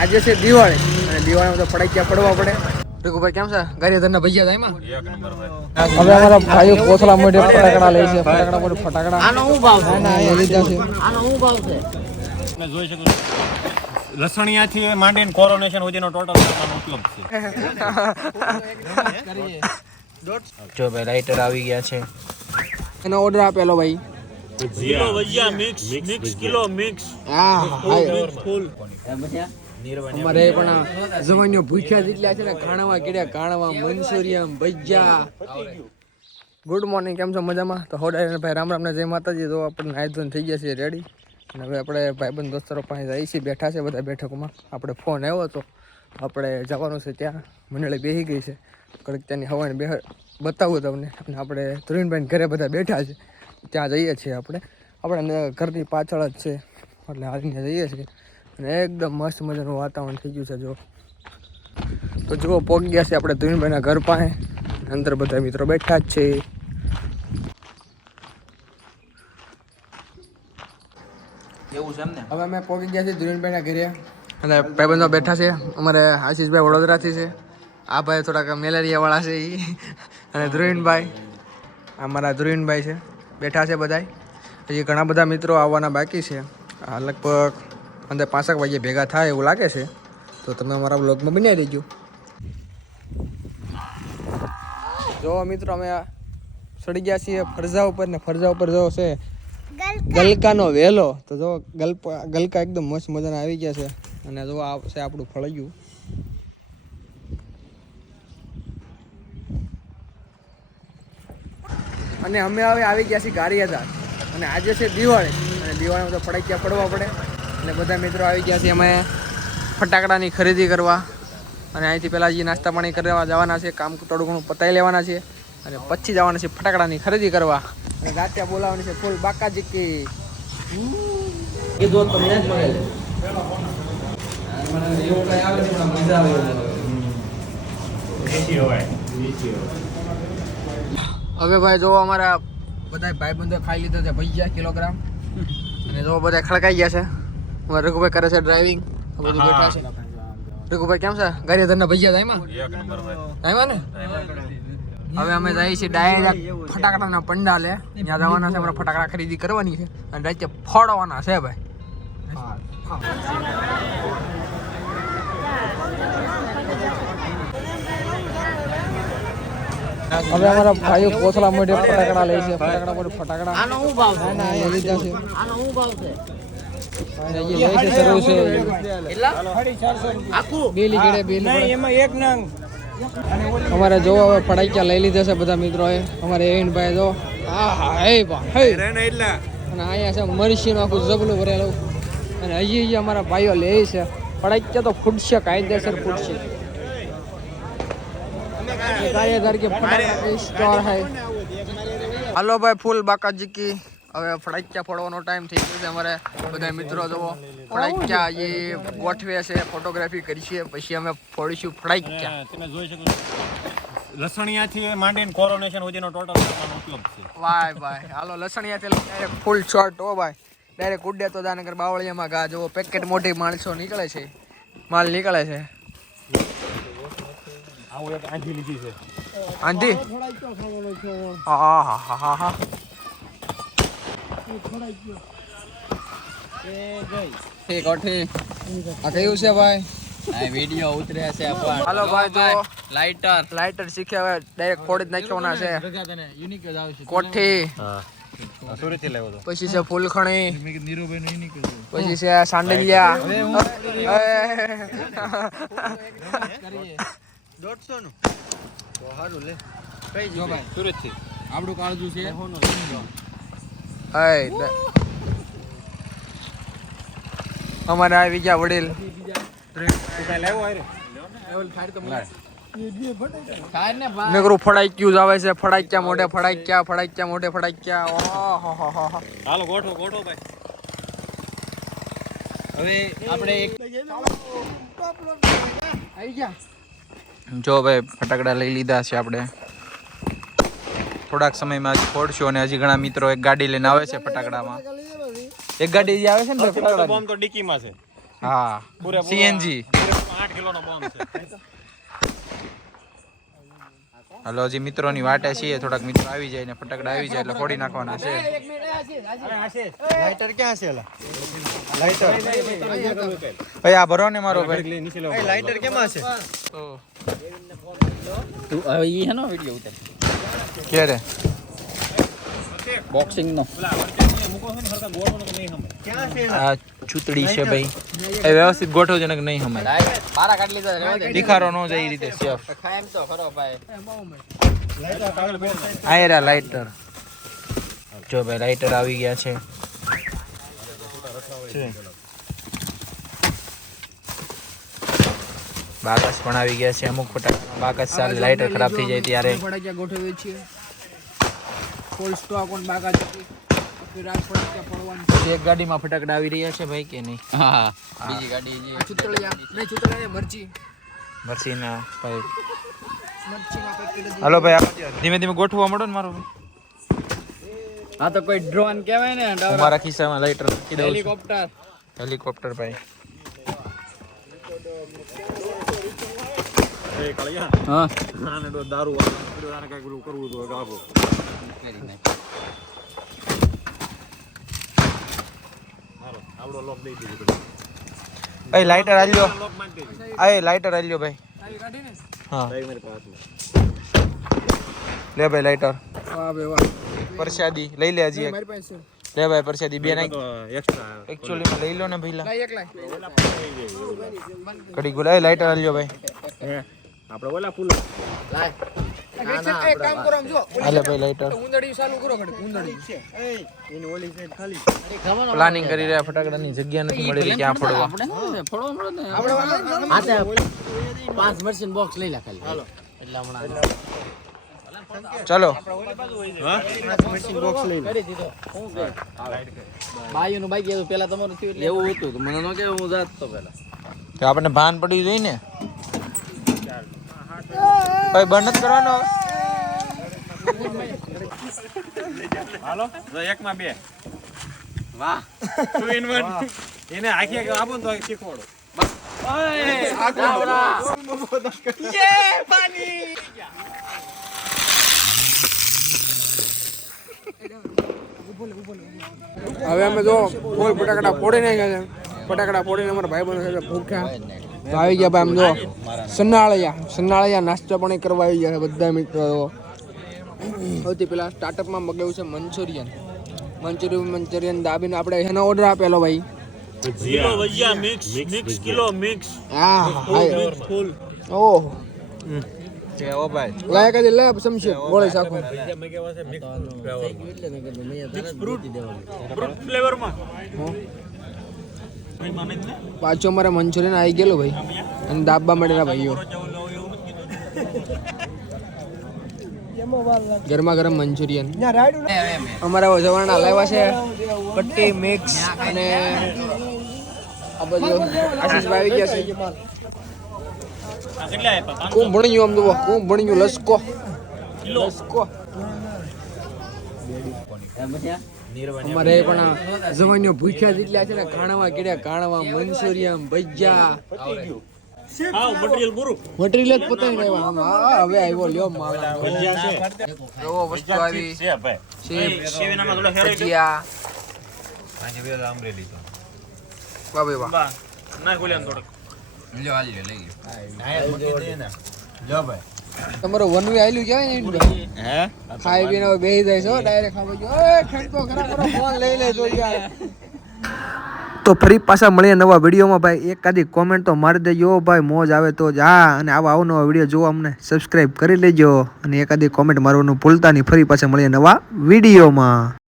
આજે છે દિવાળી. અને દિવાળીમાં તો ફટાકિયા પડવા પડે? ભીખુભાઈ કેમ છે? ગારિયાધરના ભજીયા થાય હવે અમારા ભાઈઓ કોથળા મોઢે ફટાકડા લે છે ફટાકડા મોઢે ફટાકડા. આનો હું ભાવ છે? ના એ લીધા છે. આનો હું ભાવ છે? તમે જોઈ શકો છો. લસણિયાથી માંડીને કોરોનેશન સુધીનો ટોટલ સામાન ઉપલબ્ધ છે. જો ભાઈ રાઇટર આવી ગયા છે. એનો ઓર્ડર આપેલો ભાઈ. Kilo mix mix kilo mix હા હા ફૂલ અમારે પણ જવાનીઓ ભૂખ્યા જેટલા છે ને ખાણામાં કેડ્યા કાણામાં મંચુરિયમ ભજીયા. ગુડ મોર્નિંગ કેમ છો મજામાં? તો હોડાય ભાઈ રામ રામને જય માતાજી. તો આપણે નાઈ ધોન થઈ ગયા છીએ રેડી અને હવે આપણે ભાઈબંધ દોસ્તરો પાસે જઈએ છીએ બેઠા છે બધા બેઠકોમાં. આપણે ફોન આવ્યો હતો. આપણે જવાનું છે ત્યાં. મંડળી બેસી ગઈ છે. કડક ત્યાંની હવાને બે બતાવું તમને. અને આપણે ધ્રુવીનભાઈ ઘરે બધા બેઠા છે. ત્યાં જઈએ છીએ આપણે. આપણે ઘરની પાછળ જ છે. એટલે હાલીને જઈએ છીએ. અને એકદમ મસ્ત મજાનું વાતાવરણ થઈ ગયું છે જો તો જુઓ પહોંચી ગયા છે આપણે ધ્રુવીનભાઈના ઘર પાસે. અંદર બધા મિત્રો બેઠા જ છે. એવું છે એમ હવે અમે પહોંચી ગયા છીએ ધ્રુવીનભાઈના ઘરે. અને ભાઈબંધો બેઠા છે. અમારે આશીષભાઈ વડોદરાથી છે. આ ભાઈ થોડાક મેલેરિયાવાળા છે એ અને ધ્રુવીનભાઈ. અમારા ધ્રુવીનભાઈ છે. બેઠા છે બધાય. હજી ઘણા બધા મિત્રો આવવાના બાકી છે. આ લગભગ અંદર પાંચક વાગ્યે ભેગા થાય એવું લાગે છે તો તમે અમારા બ્લોગમાં બનાવી દેજો. જો મિત્રો અમે સડી ચડી ગયા છીએ ફરજા ઉપર ને ફરજા ઉપર જો છે ગલકાનો વેલો. તો જો ગલપા ગલકા એકદમ મસ્ત મજાના આવી ગયા છે. અને જો આ છે આપણું ફળિયું. અને અમે હવે આવી ગયા છીએ ગારિયાદાર અને આજે છે દિવાળી. અને દિવાળીમાં તો ફડાકિયા પડવા પડે. અને બધા મિત્રો આવી ગયા છે અમે ફટાકડાની ખરીદી કરવા. અને અહીંથી પહેલાં જે નાસ્તા પાણી કરવા જવાના છે. કામ થોડું ઘણું પતાવી લેવાના છે. અને પછી જવાના છે ફટાકડાની ખરીદી કરવા. અને ગાત્યા બોલાવાની છે ફૂલ બાકાજી કી તમને જ મળે એવું કઈ આવે છે. મજા આવે હવે ભાઈ જો અમારા બધા ભાઈબંધો ખાઈ લીધા છે ભજીયા કિલોગ્રામ. અને જો બધા ખડકાઈ ગયા છે. રઘુભાઈ કરે છે ડ્રાઇવિંગ બધું બેઠા છે. રઘુભાઈ કેમ છે? ગારિયાધરના ભજીયા થાય ને? હવે અમે જઈએ છીએ ડાયરેક્ટ ફટાકડાના પંડાલે. ત્યાં જવાના છે અમારે ફટાકડા ખરીદી કરવાની છે. અને રાતે ફોડવાના છે ભાઈ. હવે અમારા ભાઈઓ કોથળા મોઢે ફટાકડા લે છે ફટાકડા મોઢે ફટાકડા. આનો હું ભાવ છે? ના એ લીધા છે. આનો હું ભાવ છે? એ અમારે જો હવે ફટાક્યા લઈ લીધા છે બધા મિત્રોએ અમારે એવિનભાઈ જો અને અહીંયા છે મરસીનું આખું જબલું ભરેલું. અને હજી હજી અમારા ભાઈઓ લે છે. ફટાક્યા તો ફૂટશે કાયદેસર ફૂટશે ગાયેદાર કે ફટાકા સ્ટોર હે હાલો ભાઈ ફૂલ બાકાજી કી હવે ફડાક્યા ફોડવાનો ટાઈમ થઈ ગયો છે અમારે. બધા મિત્રો જવો ફડાક્યા એ ગોઠવે છે ફોટોગ્રાફી કરીશું પછી અમે ફોડીશું ફડાક્યા તમે જોઈ શકો લસણિયાથી માંડીને કોરોનેશન સુધીનો ટોટલ ઉપલબ્ધ છે. Y Y. હાલો લસણિયા તેલ ફૂલ શોર્ટ ઓ ભાઈ. ડાયરેક્ટ ઉડે તો દાનગર બાવળિયામાં ગા પેકેટ મોટી માણસો નીકળે છે. માલ નીકળે છે. આવું એક આંધી લીધી છે. આંધી? હા હા હા હા હા ઠીક હો આ કયું છે ભાઈ? વીડિયો ઉતરે છે હાલો ભાઈ તો લાઇટર લાઇટર શીખ્યા હવે ડાયરેક્ટ ફોડી જ નાખવાના છે. યુનિક જ આવશે. કોઠી. હા. પછી છે ફૂલખણી. નીરુભાઈ નું યુનિક પછી છે સાંડલિયા. સુરતથી આપણું કાળજું છે અમારે આવી ગયા વડીલ તું કાંઈ લાવ્યો હારે? ખાય ને બા મેં કરું ફડાક્યું જ આવે છે ફડાક્યા મોઢે ફડાક્યા ફડાક્યા મોઢે ફડાક્યા ઓહો હો હો હાલો ગોઠવો ભાઈ હવે આપણે એક આવી ગયા જો ભાઈ ફટાકડા લઈ લીધા છે આપણે. થોડાક સમયમાં જ ફોડશું અને હજી ઘણા મિત્રો એક ગાડી લઈને આવે છે ફટાકડામાં. એક ગાડી જે આવે છે ને બોમ્બ તો ડીકીમાં છે. હા સીએનજી આઠ કિલોનો બોમ્બ છે. હલો હજી મિત્રોની વાટે છીએ થોડાક મિત્રો આવી જાય ને ફટાકડા આવી જાય એટલે ફોડી નાખવાના છે. લાઇટર ક્યાં છે ભાઈ આ ભરો ને મારો ભાઈ. લાઇટર કેમાં છે? તું હવે ઈ હેનો વિડિયો ઉતાર. ક્યારે? બોક્સિંગ નો. મૂકો છે ને હરખા ગોળવાનો તો નહીં સમજ ક્યાં છે? આ ચૂતડી છે ભાઈ. એ વ્યવસ્થિત ગોઠવજો ને નહીં હમે. મારા કાઢ લીધા રહેવા નો ન જાય એ રીતે સેફ ખાય એમ તો ખરો ભાઈ આયરા લાઇટર જો ભાઈ લાઇટર આવી ગયા છે. બાકસ પણ આવી ગયા છે અમુક ફટાકડા બાકસ ચાલે લાઇટર ખરાબ થઈ જાય ત્યારે. ફટાકડા ગોઠવીએ છીએ. ફૂલ સ્ટોક ઓન બાકા ચકી વિરાટ ફટાકડા એક ગાડીમાં ફટાકડા આવી રહ્યા છે ભાઈ કે નહીં? હા બીજી ગાડી ચૂતળિયા. નહીં ચૂતળિયા મરચી. મરસીના ભાઈ. હાલો ભાઈ ધીમે ધીમે ગોઠવવા મળો ને મારો આ તો કોઈ ડ્રોન કહેવાય ને હું મારા ખિસ્સામાં લાઇટર મૂકી દઉં છું. હેલિકોપ્ટર હેલિકોપ્ટર ભાઈ. એ કળિયા હા. આને તો દારૂ વાળો આને કાંઈક પેલું કરવું તો ગાભો હાલો આવડો લોક દઈ દીધો ભાઈ લાઇટર આલ્યો. લોક મારી દેજો આ લાઇટર આલ્યો ભાઈ. આવી કાઢીને હા. ભાઈ મારી પાસે લે ભાઈ લાઇટર વાહ બે વાહ. પરસાદી લઈ લે હજી મારી પાસે. લે ભાઈ પરસાદી બે નાખ. એકચ્યુઅલી લઈ લો ને ભઈલા. કડી ગુલા લાઈટ આલ્યો ભાઈ. આપણે ઓલા ફૂલ. લાય. પ્લાનિંગ કરી રહ્યા ફટાકડાની જગ્યા નથી મળી ક્યાં ફોડવા. પાંચ મર્ચન્ટ બોક્સ લઈ લે ખાલી. એટલે હમણાં ચાલો. કરી દીધો શું કે બાઈક એવું પેલા તમારું થયું એટલે. એવું હતું મને ન કે હું જાત તો પેલા. તો આપણને ભાન પડ્યું જોઈએ ને? ભાઈ બંધ જ કરવાનો હાલો? તો એકમાં બે. વાહ. ટુ ઇન વન એને આખી આખી આપો ને તો શીખવાડો. હવે અમે જો ફૂલ ફટાકડા ફોડી નાખ્યા છે. ફટાકડા ફોડીને અમારા ભાઈ બંધ સાથે ભૂખ્યા. તો આવી ગયા ભાઈ આમ જો સન્નાળિયા સન્નાળિયા નાસ્તો પણ કરવા આવી ગયા બધા મિત્રો. સૌથી પહેલા સ્ટાર્ટઅપમાં મગાવ્યું છે મંચુરિયન. મંચુરિયન મંચુરિયન દાબીને આપણે એનો ઓર્ડર આપેલો ભાઈ. Kilo mix mix kilo mix. હા હા ઓહ. કે ઓ ભાઈ. લાય કદી લે સમશે ગોળી સાખો મે કેવા છે મિક્સ ફ્રૂટ ભાઈ માને જ પાછો અમારે મંચુરિયન આવી ગયેલું ભાઈ અને દાબા મળેલા ભાઈઓ. ગરમા ગરમ મંચુરિયન. અમારા જવાના લાવ્યા છે. પટ્ટી મિક્સ અને આ બધું. આશીષભાઈ આવી ગયા છે. કોણ ભણ્યું આમ જુઓ કોણ ભણ્યું લસકો. લસકો. અમારે પણ આ જવાનીઓ ભૂખ્યા જેટલા છે ને ખાણામાં કેડ્યા ખાણામાં મંચુરિયન ભજીયા. હા મટીરિયલ જ હવે આવ્યો લ્યો માલ ભજીયા એવો વસ્તુ આવી. છે ભાઈ. ચિપ્સ સેવીનામાં થોડા હેરાઈ ભાઈ. થોડુંક તમારો વન વે આયલું કેવાય ને હે? ખાઈ પીને બેહી જાય છો ડાયરેક્ટ ખાવા જો. એ ખેડતો ખરા કરો ફોન લઈ લેજો યાર. તો ફરી પાછા મળીએ નવા વિડીયોમાં ભાઈ. એક આદી કોમેન્ટ તો મારી દેજો ભાઈ મોજ આવે તો જ. હા અને આવા અવનવા વીડિયો જોવા અમને સબસ્ક્રાઇબ કરી લેજો. અને એક આદિ કોમેન્ટ મારવાનું ભૂલતા નહીં. ફરી પાછા મળીએ નવા વિડીયોમાં.